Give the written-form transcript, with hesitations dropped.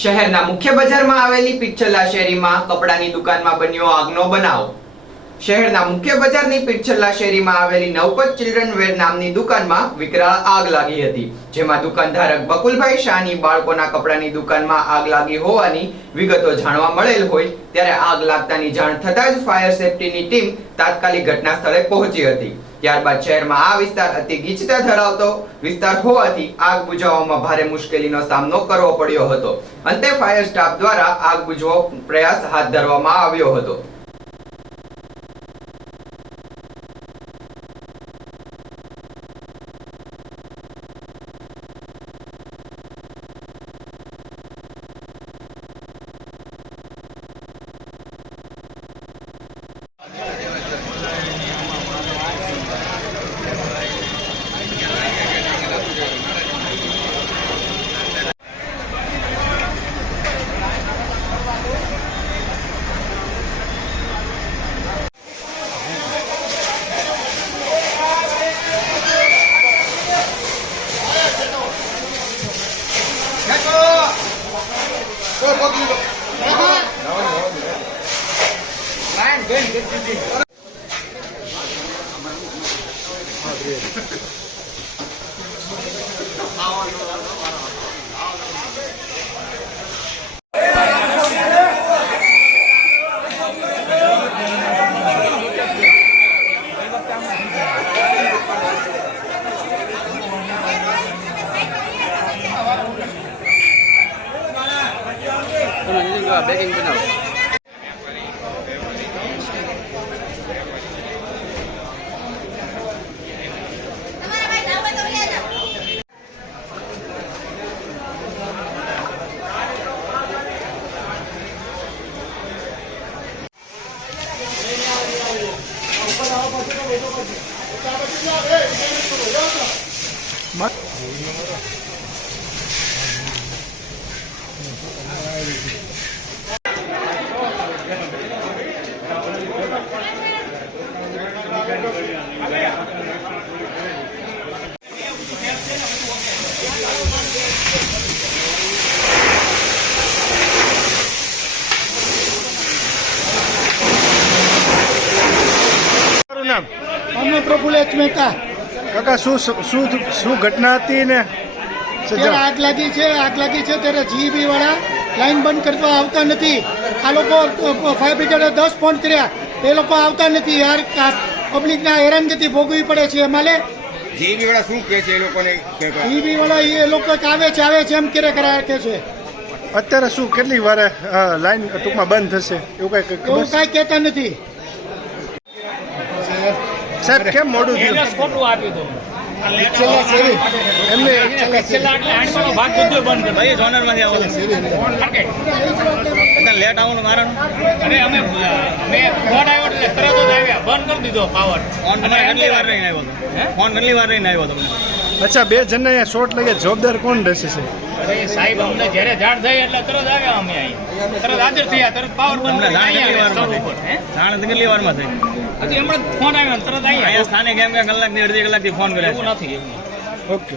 શહેરના મુખ્ય બજારમાં આવેલી પિચ્છલા શેરીમાં કપડાની દુકાનમાં બન્યો આગનો બનાવ। શહેરના મુખ્ય બજારની પિચ્છલા શેરીમાં આવેલી નવપત ચિલ્ડ્રન વેર નામની દુકાનમાં વિકરાળ આગ લાગી હતી, જેમાં દુકાનધારક બકુલભાઈ શાહની બાળકોના કપડાની દુકાનમાં આગ લાગી હોવાની વિગતો જાણવા મળેલ હોય ત્યારે આગ લાગતાની જાણ થતાં જ ફાયર સેફટીની ટીમ તાત્કાલિક ઘટના સ્થળે પહોંચી હતી। ત્યારબાદ શહેરમાં આ વિસ્તાર અતિ ગીચતા ધરાવતો વિસ્તાર હોવાથી આગ બુઝાવવામાં ભારે મુશ્કેલીનો સામનો કરવો પડ્યો હતો। અંતે ફાયર સ્ટાફ દ્વારા આગ બુઝાવવાનો પ્રયાસ હાથ ધરવામાં આવ્યો હતો। બેકિંગ બનાવો। प्रफुल्ल एच मेहता। કાકા શું ઘટના હતી ને ત્યારે આગ લાગી છે ત્યારે જીબી વાળા લાઈન બંધ કરવા આવતા નથી। આ લોકો ફાયર બ્રિગેડે 10 ફોન કર્યા, એ લોકો આવતા નથી। યાર પબ્લિકના હેરાનગતિ ભોગવવી પડે છે। એમાં જીબી વાળા શું કહે છે? એ લોકોને જીબી વાળા એ લોકો આવે છે એમ કરે રાખે છે। અત્યારે શું કેટલી વાર લાઈન ટૂંકમાં બંધ થશે એવું કાંઈ કહેતા નથી સાહેબ। કેમ મોડું થયું? એમને લેટ આવવાનું કારણ અમે ફોન આવ્યો એટલે તરત જ આવ્યા, બંધ કરી દીધો પાવર। ફોન કેટલી વાર રહીને આવ્યો હતો? ફોન કેટલી વાર રહીને આવ્યો તમને? અચ્છા, 2 જણને શોર્ટ લાગે, જવાબદાર કોણ રહેશે? અરે સાહેબ, અમને જ્યારે ઝાડ થઈ એટલે તરત આવ્યા, અમે અહીં તરત હાજર થયા, તરત પાવર બંધ જાણ કેટલી વારમાં થઈ? હજી હમણાં ફોન આવ્યો તરત અહીંયા સ્થાનિક એમ કે કલાકની અડધી કલાકથી ફોન કર્યો, એવું નથી। ઓકે।